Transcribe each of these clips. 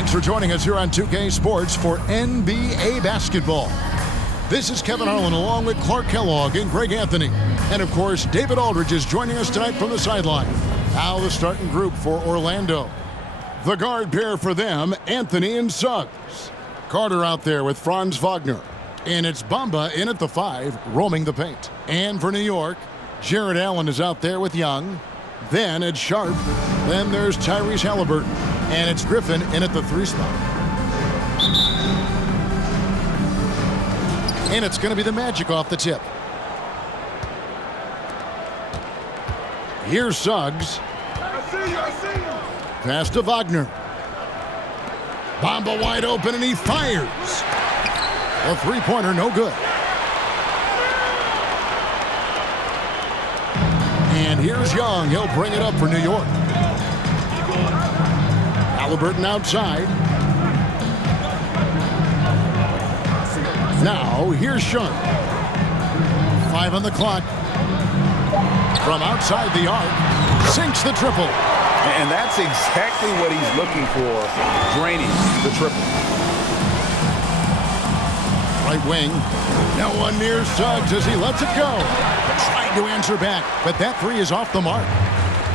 Thanks for joining us here on 2K Sports for NBA basketball. This is Kevin Harlan along with Clark Kellogg and Greg Anthony. And of course, David Aldridge is joining us tonight from the sideline. Now the starting group for Orlando. The guard pair for them, Anthony and Suggs. Carter out there with Franz Wagner. And it's Bamba in at the 5, roaming the paint. And for New York, Jared Allen is out there with Young. Then it's Sharp. Then there's Tyrese Halliburton. And it's Griffin in at the 3 spot. And it's going to be the Magic off the tip. Here's Suggs. I see you. Pass to Wagner. Bamba wide open and he fires. A three-pointer, no good. And here's Young. He'll bring it up for New York. Halliburton outside. Now, here's Sharp. 5 on the clock. From outside the arc, sinks the triple. And that's exactly what he's looking for, draining the triple. Right wing. No one near Suggs as he lets it go. Tried to answer back, but that 3 is off the mark.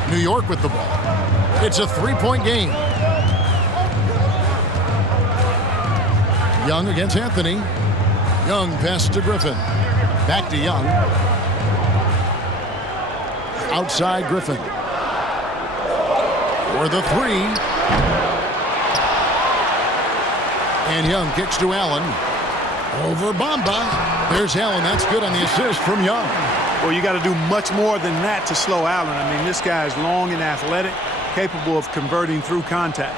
New York with the ball. It's a 3-point game. Young against Anthony. Young passes to Griffin. Back to Young. Outside Griffin. For the 3. And Young kicks to Allen. Over Bamba. There's Allen. That's good on the assist from Young. Well, you got to do much more than that to slow Allen. I mean, this guy is long and athletic, capable of converting through contact.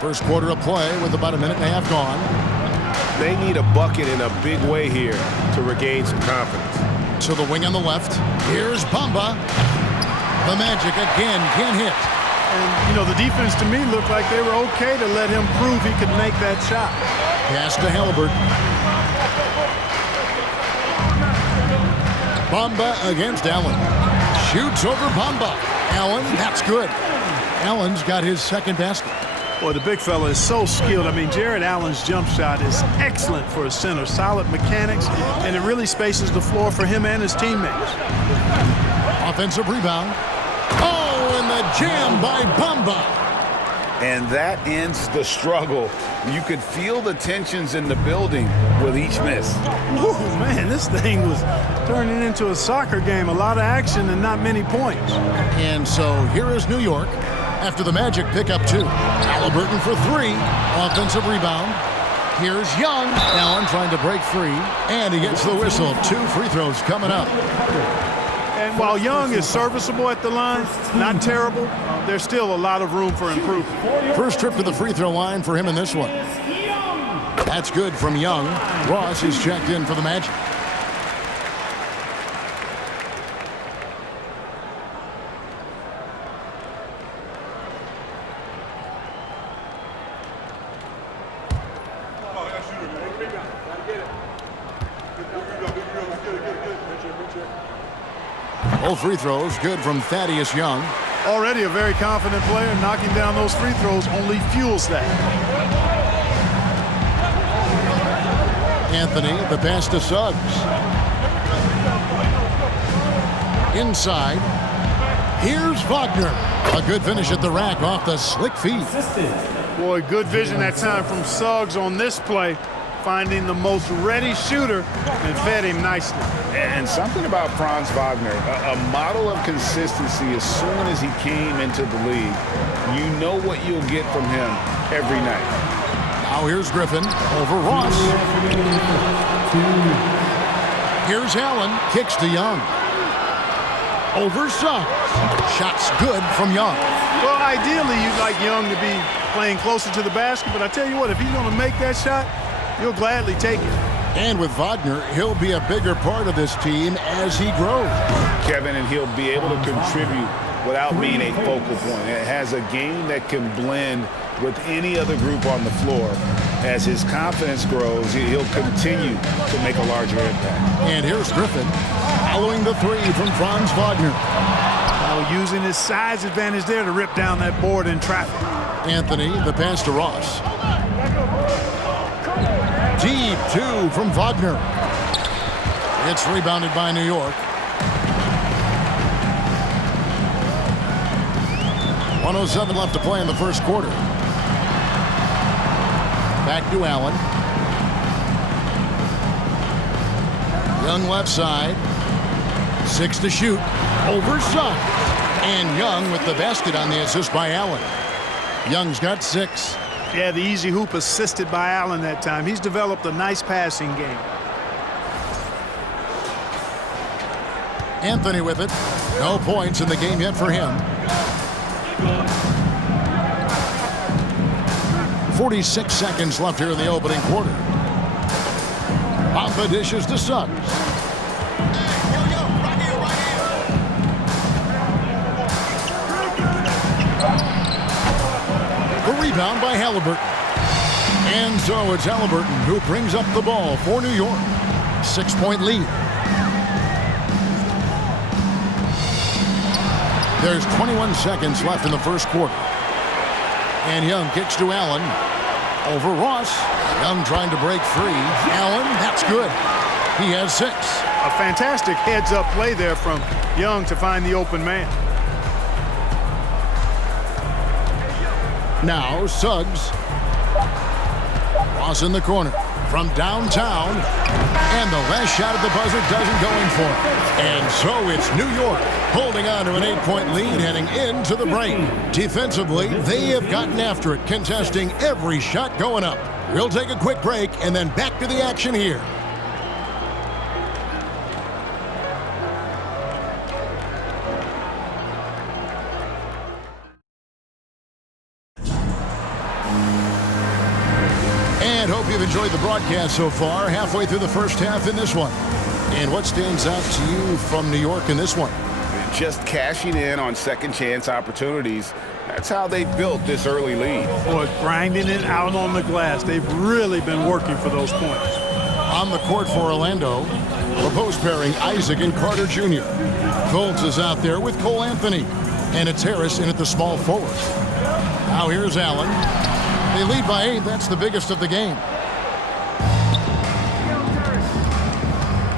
First quarter of play with about a minute and a half gone. They need a bucket in a big way here to regain some confidence. To the wing on the left. Here's Bamba. The Magic again can't hit. And, you know, the defense to me looked like they were okay to let him prove he could make that shot. Pass to Halliburton. Bamba against Allen. Shoots over Bamba. Allen, that's good. Allen's got his second basket. Boy, the big fella is so skilled. I mean, Jared Allen's jump shot is excellent for a center. Solid mechanics, and it really spaces the floor for him and his teammates. Offensive rebound. Oh, and the jam by Bamba. And that ends the struggle. You could feel the tensions in the building with each miss. Ooh, man, this thing was turning into a soccer game. A lot of action and not many points. And so here is New York. After the Magic pick up 2. Halliburton for 3. Offensive rebound. Here's Young. Allen trying to break free. And he gets the whistle. 2 free throws coming up. And while Young is serviceable at the line, not terrible, there's still a lot of room for improvement. First trip to the free throw line for him in this one. That's good from Young. Ross is checked in for the Magic. All free throws good from Thaddeus Young. Already a very confident player. Knocking down those free throws only fuels that. Anthony, the pass to Suggs. Inside. Here's Wagner. A good finish at the rack off the slick feed. Boy, good vision that time from Suggs on this play. Finding the most ready shooter and fed him nicely. And something about Franz Wagner, a model of consistency as soon as he came into the league. You know what you'll get from him every night. Now here's Griffin over Ross. Here's Allen, kicks to Young. Over Suggs. Shots good from Young. Well, ideally, you'd like Young to be playing closer to the basket, but I tell you what, if he's going to make that shot, you'll gladly take it. And with Wagner, he'll be a bigger part of this team as he grows. Kevin, and he'll be able to contribute without being a focal point. It has a game that can blend with any other group on the floor. As his confidence grows, he'll continue to make a larger impact. And here's Griffin following the 3 from Franz Wagner. Using his size advantage there to rip down that board in traffic. Anthony, the pass to Ross. Deep two from Wagner. It's rebounded by New York. 1:07 left to play in the first quarter. Back to Allen. Young left side. 6 to shoot. Over Suggs. And Young with the basket on the assist by Allen. Young's got 6. Yeah, the easy hoop assisted by Allen that time. He's developed a nice passing game. Anthony with it. No points in the game yet for him. 46 seconds left here in the opening quarter. Bamba dishes to Suggs. The rebound by Halliburton. And so it's Halliburton who brings up the ball for New York. 6-point lead. There's 21 seconds left in the first quarter. And Young kicks to Allen. Over Ross. Young trying to break free. Allen, that's good. He has 6. A fantastic heads-up play there from Young to find the open man. Now Suggs. Ross in the corner from downtown. And the last shot at the buzzer doesn't go in for it. And so it's New York holding on to an 8-point lead heading into the break. Defensively, they have gotten after it, contesting every shot going up. We'll take a quick break and then back to the action here. And hope you've enjoyed the broadcast so far, halfway through the first half in this one. And what stands out to you from New York in this one? Just cashing in on second chance opportunities. That's how they built this early lead. Boy, grinding it out on the glass. They've really been working for those points. On the court for Orlando, the post pairing Isaac and Carter Jr. Fultz is out there with Cole Anthony. And it's Harris in at the small forward. Now here's Allen. They lead by 8. That's the biggest of the game.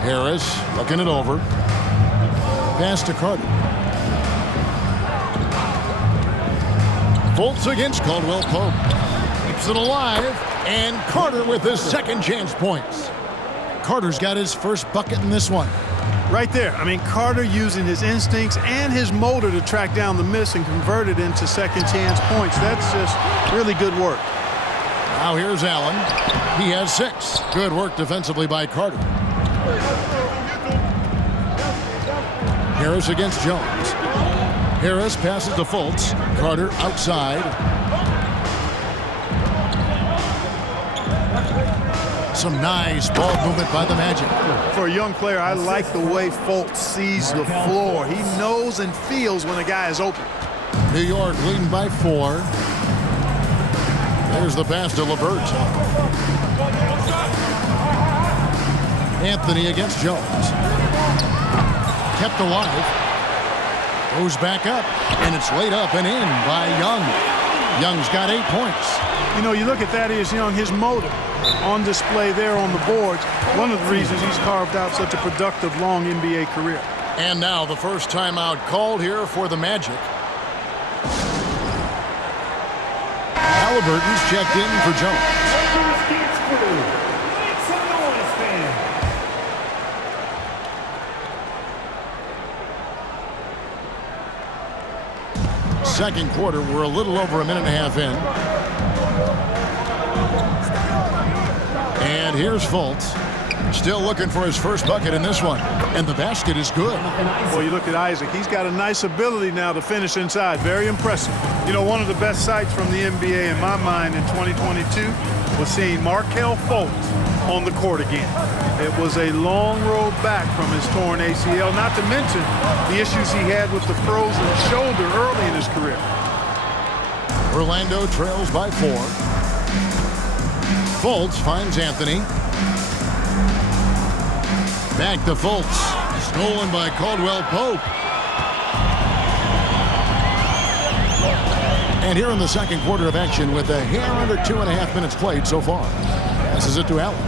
Harris looking it over. Pass to Carter. Fultz against Caldwell Pope. Keeps it alive. And Carter with his second chance points. Carter's got his first bucket in this one. Right there. I mean, Carter using his instincts and his motor to track down the miss and convert it into second chance points. That's just really good work. Now here's Allen. He has 6. Good work defensively by Carter. Harris against Jones. Harris passes to Fultz. Carter outside. Some nice ball movement by the Magic. For a young player, I like the way Fultz sees the floor. He knows and feels when a guy is open. New York leading by 4. There's the pass to LeVert. Anthony against Jones. Kept alive. Goes back up. And it's laid up and in by Young. Young's got 8 points. You know, you look at Thaddeus Young, his motor on display there on the boards. One of the reasons he's carved out such a productive, long NBA career. And now the first timeout called here for the Magic. Halliburton's checked in for Jones. Second quarter, we're a little over a minute and a half in. And here's Fultz. Still looking for his first bucket in this one. And the basket is good. Well, you look at Isaac. He's got a nice ability now to finish inside. Very impressive. You know, one of the best sights from the NBA in my mind in 2022 was seeing Markelle Fultz on the court again. It was a long road back from his torn ACL, not to mention the issues he had with the frozen shoulder early in his career. Orlando trails by 4. Fultz finds Anthony. Back to Fultz. Stolen by Caldwell Pope. And here in the second quarter of action with a hair under 2.5 minutes played so far. Passes it to Allen.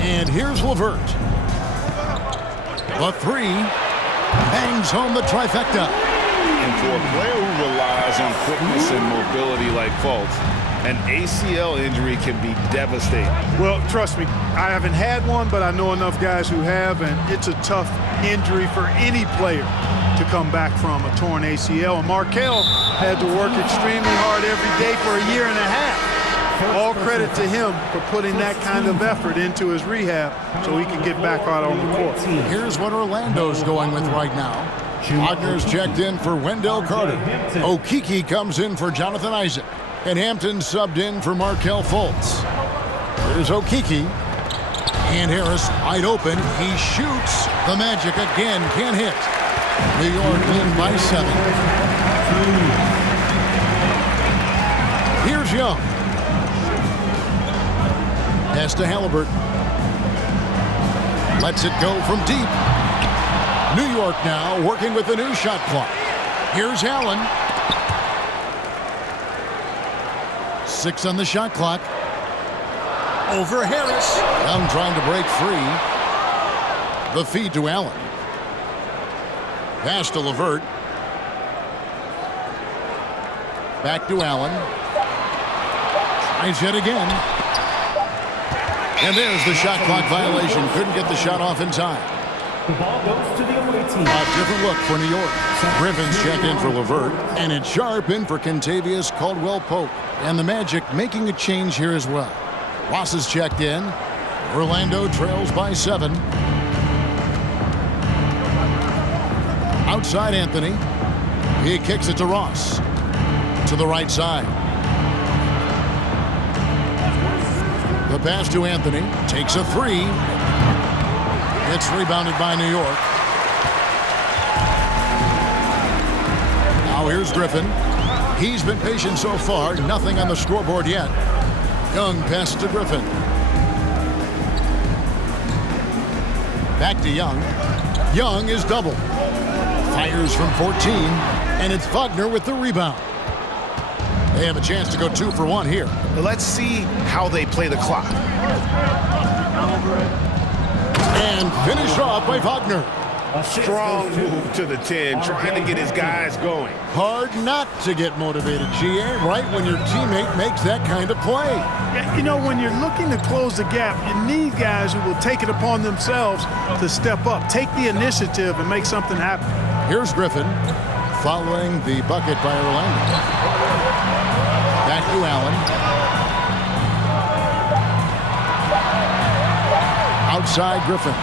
And here's LeVert. The three. Bangs home the trifecta. And for a player who relies on quickness and mobility like Fultz, an ACL injury can be devastating. Well, trust me, I haven't had one, but I know enough guys who have, and it's a tough injury for any player to come back from a torn ACL. And Markelle had to work extremely hard every day for a year and a half. All credit to him for putting that kind of effort into his rehab so he can get back out on the court. Here's what Orlando's going with right now. Wagner's checked in for Wendell Carter. Okeke comes in for Jonathan Isaac. And Hampton subbed in for Markelle Fultz. Here's Okeke. And Harris wide open. He shoots. The Magic again can't hit. New York win by 7. Here's Young. Pass to Halliburton. Lets it go from deep. New York now working with the new shot clock. Here's Allen. 6 on the shot clock. Over Harris. Young trying to break free. The feed to Allen. Pass to LeVert. Back to Allen. Tries yet again. And there's the shot clock violation. Couldn't get the shot off in time. The ball goes to the away team. A different look for New York. Griffin's checked in for LeVert. And it's Sharp in for Kentavious Caldwell-Pope. And the Magic making a change here as well. Ross is checked in. Orlando trails by 7. Outside Anthony. He kicks it to Ross. To the right side. The pass to Anthony. Takes a 3. It's rebounded by New York. Now here's Griffin. He's been patient so far. Nothing on the scoreboard yet. Young passes to Griffin. Back to Young. Young is double. Fires from 14. And it's Wagner with the rebound. They have a chance to go 2 for 1 here. Let's see how they play the clock. And finished off by Wagner. A strong move to the 10, trying to get his guys going. Hard not to get motivated, GA, right when your teammate makes that kind of play. Yeah, you know, when you're looking to close the gap, you need guys who will take it upon themselves to step up, take the initiative, and make something happen. Here's Griffin following the bucket by Orlando. Back to Allen. Outside Griffin.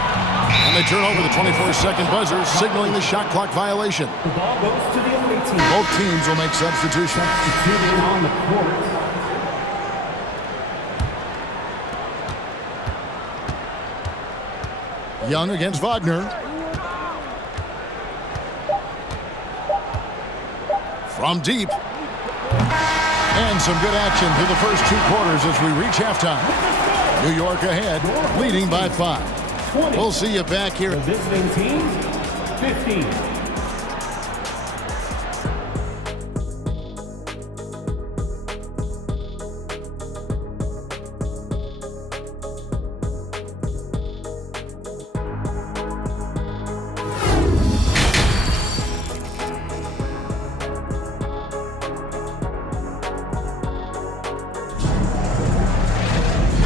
And they turn over the 24-second buzzer, signaling the shot clock violation. The ball goes to the away team. Both teams will make substitutions. Substituting on the court. Young against Wagner. From deep. And some good action through the first 2 quarters as we reach halftime. New York ahead, leading by 5. 20. We'll see you back here. The visiting team, 15.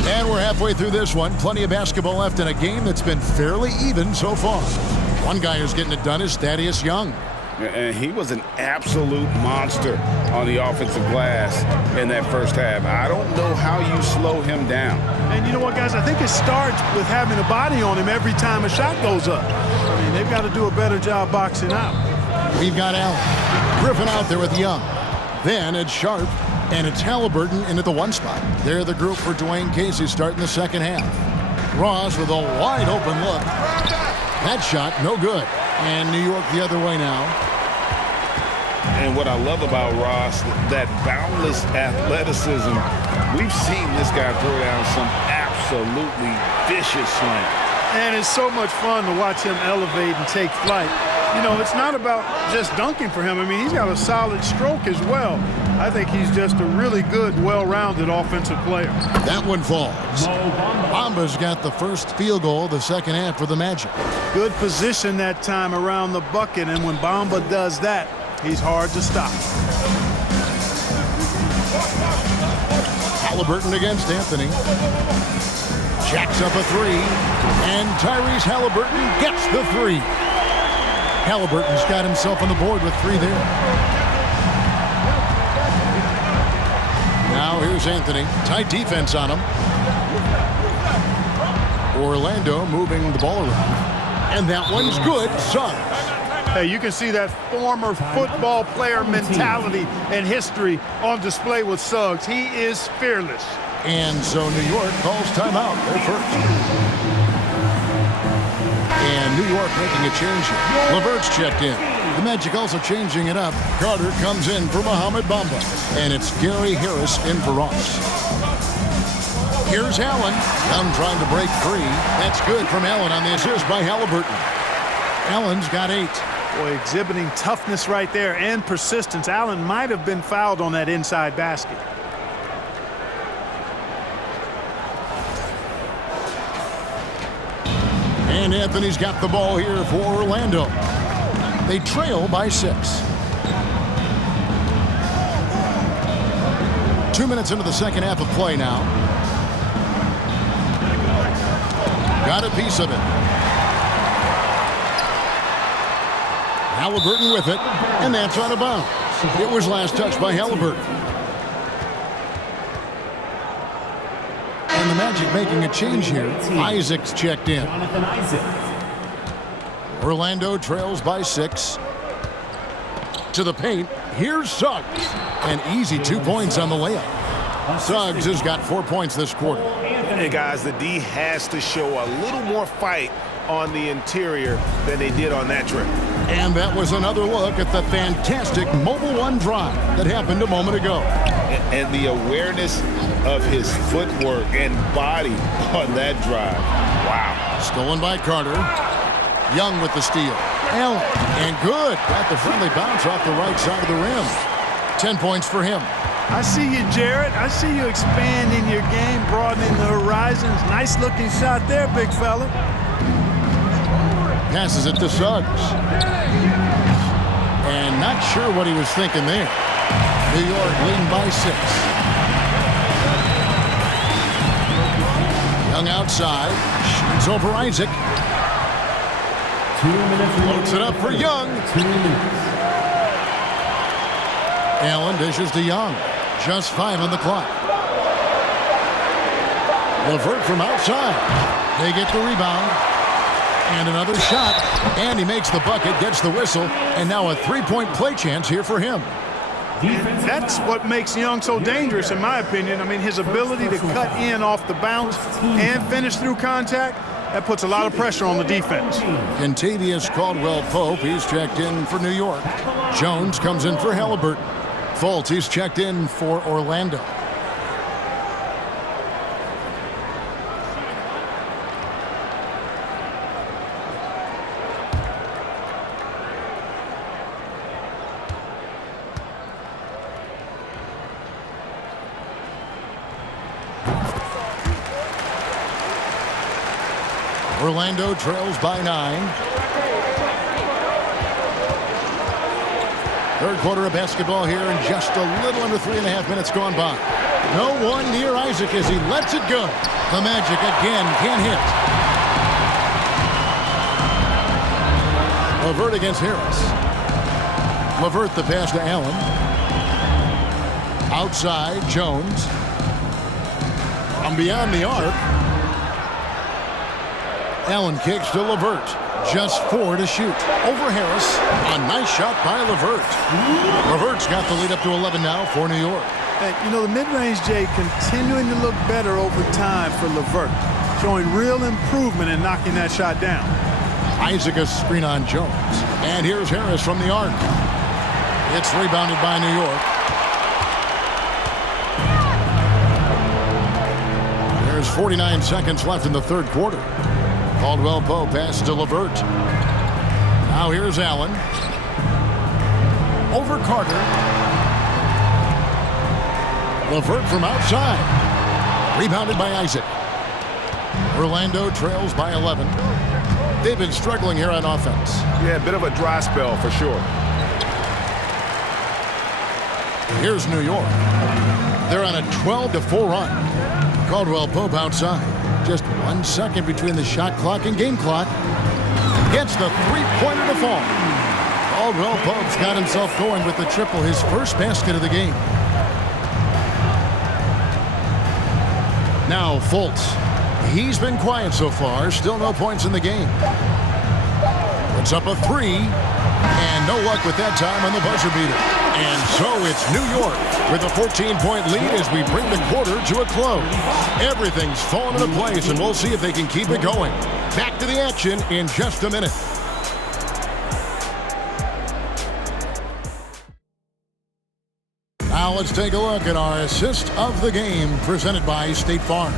And we're halfway through this one. Plenty of basketball left in a game that's been fairly even so far. One guy who's getting it done is Thaddeus Young. And he was an absolute monster on the offensive glass in that first half. I don't know how you slow him down. And you know what, guys? I think it starts with having a body on him every time a shot goes up. I mean, they've got to do a better job boxing out. We've got Allen. Griffin out there with Young. Then it's Sharp. And it's Halliburton into the 1 spot. They're the group for Dwayne Casey starting the second half. Ross with a wide open look. That shot, no good. And New York the other way now. And what I love about Ross, that boundless athleticism. We've seen this guy throw down some absolutely vicious slams. And it's so much fun to watch him elevate and take flight. You know, it's not about just dunking for him. I mean, he's got a solid stroke as well. I think he's just a really good, well-rounded offensive player. That one falls. Bamba's got the first field goal of the second half for the Magic. Good position that time around the bucket, and when Bamba does that, he's hard to stop. Halliburton against Anthony. Jacks up a three, and Tyrese Halliburton gets the three. Halliburton's got himself on the board with three there. Now here's Anthony. Tight defense on him. Orlando moving the ball around. And that one's good. Suggs. Hey, you can see that former football player mentality and history on display with Suggs. He is fearless. And so New York calls timeout. They're first. And New York making a change here. LeVert's checked in. The Magic also changing it up. Carter comes in for Mohamed Bamba. And it's Gary Harris in for Ross. Here's Allen. Young trying to break free. That's good from Allen on the assist by Halliburton. Allen's got 8. Boy, exhibiting toughness right there and persistence. Allen might have been fouled on that inside basket. And Anthony's got the ball here for Orlando. They trail by 6. 2 minutes into the second half of play now. Got a piece of it. Halliburton with it, and that's out of bounds. It was last touched by Halliburton. And the Magic making a change here. Isaac's checked in. Orlando trails by 6. To the paint. Here's Suggs. An easy 2 points on the layup. Suggs has got 4 points this quarter. Hey, guys, the D has to show a little more fight on the interior than they did on that trip. And that was another look at the fantastic Mobile One drive that happened a moment ago. And the awareness of his footwork and body on that drive. Wow. Stolen by Carter. Young with the steal. Allen. And good. Got the friendly bounce off the right side of the rim. 10 points for him. I see you, Jarrett. I see you expanding your game, broadening the horizons. Nice looking shot there, big fella. Passes it to Suggs. And not sure what he was thinking there. New York leading by 6. Young outside. Shoots over Isaac. 2 minutes. Floats it up for Young. 2 minutes. Allen dishes to Young. Just 5 on the clock. LeVert from outside. They get the rebound. And another shot. And he makes the bucket, gets the whistle. And now a 3-point play chance here for him. That's what makes Young so dangerous, in my opinion. I mean, his ability to cut in off the bounce and finish through contact, that puts a lot of pressure on the defense. Kentavious Caldwell-Pope, he's checked in for New York. Jones comes in for Halliburton. Fultz, he's checked in for Orlando. Orlando trails by 9. Third quarter of basketball here, and just a little under 3.5 minutes gone by. No one near Isaac as he lets it go. The Magic again can't hit. LeVert against Harris. LeVert the pass to Allen. Outside, Jones. From beyond the arc. Allen kicks to LeVert. Just 4 to shoot. Over Harris. A nice shot by LeVert. LeVert's got the lead up to 11 now for New York. Hey, you know, the mid-range, Jay, continuing to look better over time for LeVert. Showing real improvement in knocking that shot down. Isaac a screen on Jones. And here's Harris from the arc. It's rebounded by New York. There's 49 seconds left in the third quarter. Caldwell Pope pass to LeVert. Now here's Allen. Over Carter. LeVert from outside. Rebounded by Isaac. Orlando trails by 11. They've been struggling here on offense. Yeah, a bit of a dry spell for sure. Here's New York. They're on a 12-4 run. Caldwell Pope outside. Just 1 second between the shot clock and game clock. Gets the three-pointer to fall. Caldwell Pope's got himself going with the triple, his first basket of the game. Now Fultz. He's been quiet so far. Still no points in the game. Puts up a three. And no luck with that time on the buzzer beater. And so it's New York with a 14-point lead as we bring the quarter to a close. Everything's fallen into place, and we'll see if they can keep it going. Back to the action in just a minute. Now let's take a look at our assist of the game presented by State Farm.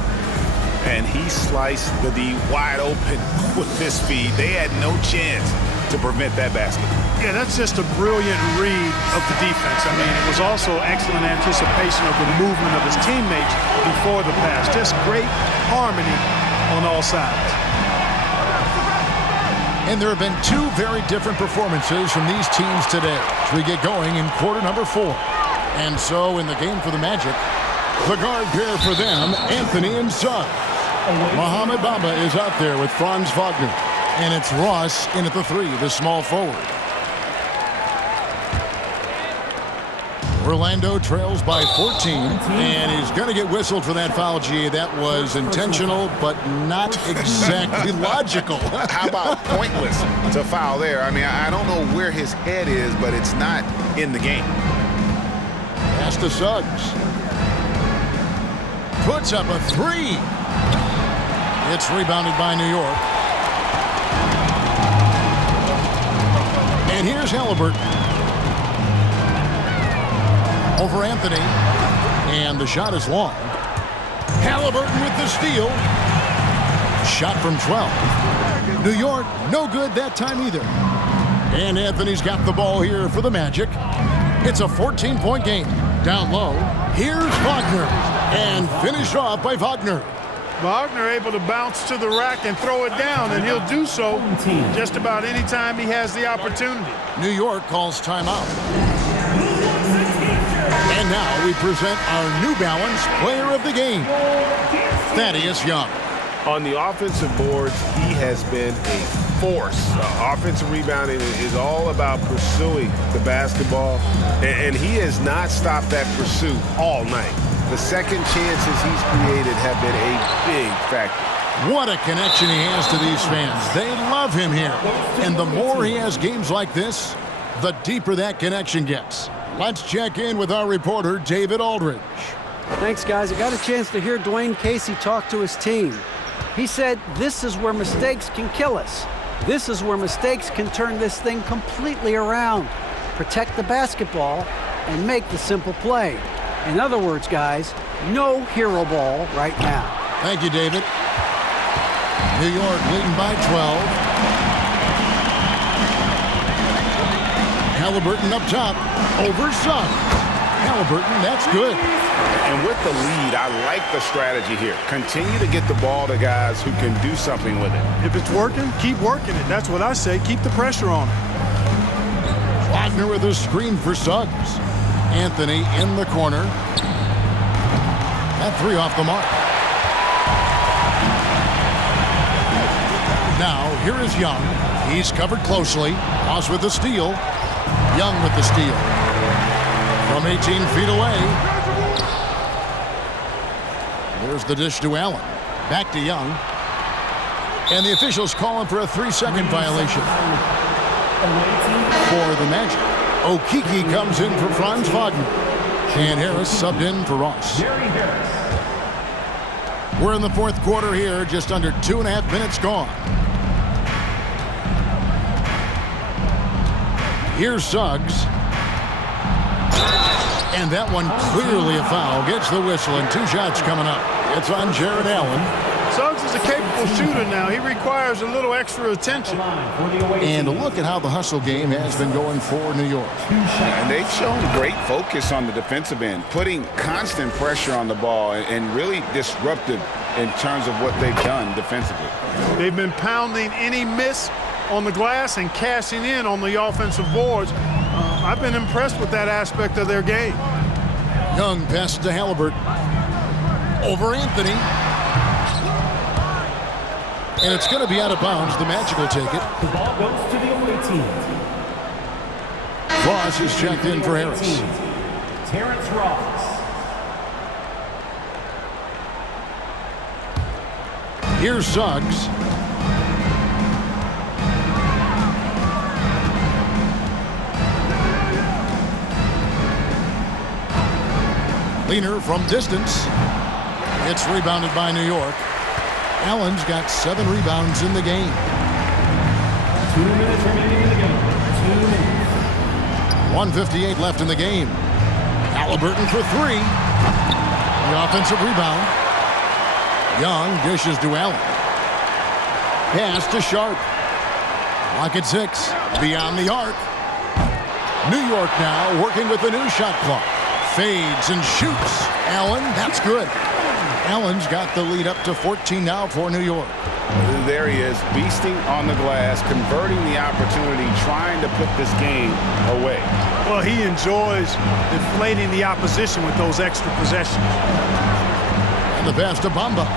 And he sliced the D wide open with this speed. They had no chance to prevent that basket. Yeah, that's just a brilliant read of the defense. I mean, it was also excellent anticipation of the movement of his teammates before the pass. Just great harmony on all sides. And there have been two very different performances from these teams today as we get going in quarter number 4. And so in the game for the Magic, the guard pair for them, Anthony and Suggs. Mohamed Bamba is out there with Franz Wagner. And it's Ross in at the 3, the small forward. Orlando trails by 14, and he's going to get whistled for that foul, G. That was intentional, but not exactly logical. How about pointless to foul there? I mean, I don't know where his head is, but it's not in the game. Pass to Suggs. Puts up a 3. It's rebounded by New York. And here's Halliburton. Over Anthony. And the shot is long. Halliburton with the steal. Shot from 12. New York, no good that time either. And Anthony's got the ball here for the Magic. It's a 14-point game. Down low, here's Wagner. And finished off by Wagner. Wagner able to bounce to the rack and throw it down, and he'll do so just about any time he has the opportunity. New York calls timeout. And now we present our New Balance player of the game, Thaddeus Young. On the offensive boards, he has been a force. Offensive rebounding is all about pursuing the basketball, and he has not stopped that pursuit all night. The second chances he's created have been a big factor. What a connection he has to these fans. They love him here. And the more he has games like this, the deeper that connection gets. Let's check in with our reporter, David Aldridge. Thanks, guys. I got a chance to hear Dwayne Casey talk to his team. He said, this is where mistakes can kill us. This is where mistakes can turn this thing completely around. Protect the basketball and make the simple play. In other words, guys, no hero ball right now. Thank you, David. New York leading by 12. Halliburton up top. Over Suggs. Halliburton, that's good. And with the lead, I like the strategy here. Continue to get the ball to guys who can do something with it. If it's working, keep working it. That's what I say. Keep the pressure on it. Wagner with a screen for Suggs. Anthony in the corner. That 3 off the mark. Now, here is Young. He's covered closely. Ross with the steal. Young with the steal. From 18 feet away. There's the dish to Allen. Back to Young. And the officials calling for a 3-second violation for the Magic. Okeke comes in for Franz Wagner. And Harris subbed in for Ross. We're in the fourth quarter here, just under 2.5 minutes gone. Here's Suggs. And that one clearly a foul. Gets the whistle, and 2 shots coming up. It's on Jared Allen. Suggs is a capable shooter now. He requires a little extra attention. And look at how the hustle game has been going for New York. And they've shown great focus on the defensive end, putting constant pressure on the ball and really disruptive in terms of what they've done defensively. They've been pounding any miss on the glass and cashing in on the offensive boards. I've been impressed with that aspect of their game. Young passes to Halliburton. Over Anthony. And it's going to be out of bounds. The Magic will take it. The ball goes to the away team. Ross is checked in for Harris. Terrence Ross. Here's Suggs. Leaner from distance. It's rebounded by New York. Allen's got 7 rebounds in the game. 2 minutes remaining in the game. 2 minutes. 1:58 left in the game. Halliburton for 3. The offensive rebound. Young dishes to Allen. Pass to Sharp. Clock at 6. Beyond the arc. New York now working with the new shot clock. Fades and shoots. Allen, that's good. Allen's got the lead up to 14 now for New York. There he is, beasting on the glass, converting the opportunity, trying to put this game away. Well, he enjoys inflating the opposition with those extra possessions. And the pass to Bamba.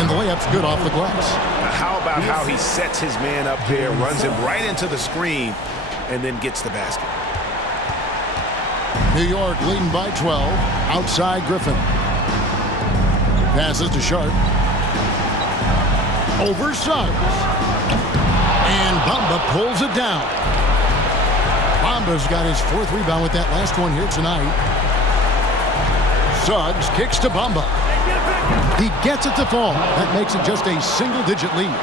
And the layup's good off the glass. How about how he sets his man up there, runs him right into the screen, and then gets the basket. New York leading by 12. Outside Griffin. Passes to Sharp. Over Suggs. And Bamba pulls it down. Bamba's got his 4th rebound with that last one here tonight. Suggs kicks to Bamba. He gets it to fall. That makes it just a single-digit lead.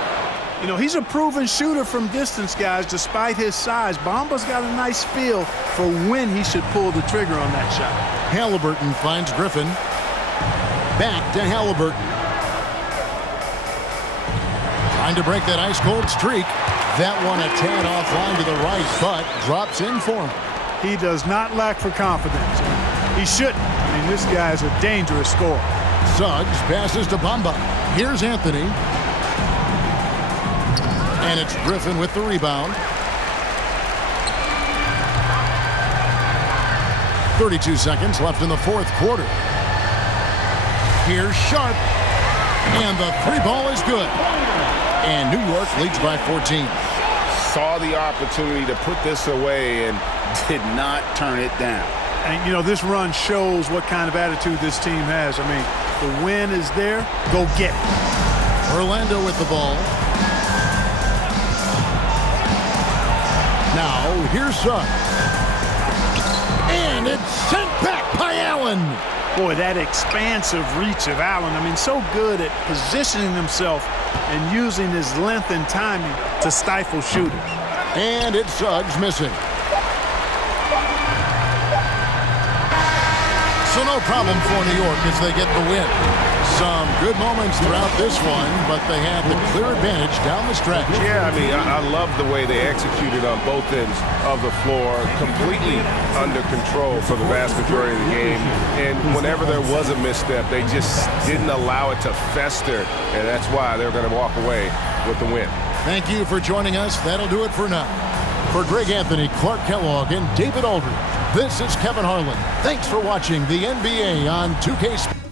You know, he's a proven shooter from distance, guys, despite his size. Bamba's got a nice feel for when he should pull the trigger on that shot. Halliburton finds Griffin. Back to Halliburton. Trying to break that ice-cold streak. That one a tad offline to the right, but drops in for him. He does not lack for confidence. He shouldn't. I mean, this guy's a dangerous scorer. Suggs passes to Bamba. Here's Anthony. And it's Griffin with the rebound. 32 seconds left in the 4th quarter. Here's Sharp. And the 3 ball is good. And New York leads by 14. Saw the opportunity to put this away and did not turn it down. And, you know, this run shows what kind of attitude this team has. I mean, the win is there. Go get it. Orlando with the ball. Now, here's Suggs. And it's sent back by Allen. Boy, that expansive reach of Allen. I mean, so good at positioning himself and using his length and timing to stifle shooters. And it's Suggs missing. So no problem for New York as they get the win. Some good moments throughout this one, but they have the clear advantage down the stretch. Yeah, I mean, I love the way they executed on both ends of the floor, completely under control for the vast majority of the game. And whenever there was a misstep, they just didn't allow it to fester, and that's why they're going to walk away with the win. Thank you for joining us. That'll do it for now. For Greg Anthony, Clark Kellogg, and David Aldridge, this is Kevin Harlan. Thanks for watching the NBA on 2K Sports.